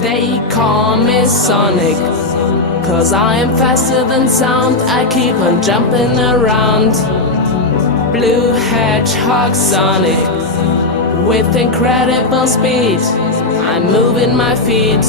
They call me Sonic, 'cause I am faster than sound. I keep on jumping around. Blue Hedgehog Sonic, with incredible speed. I'm moving my feet.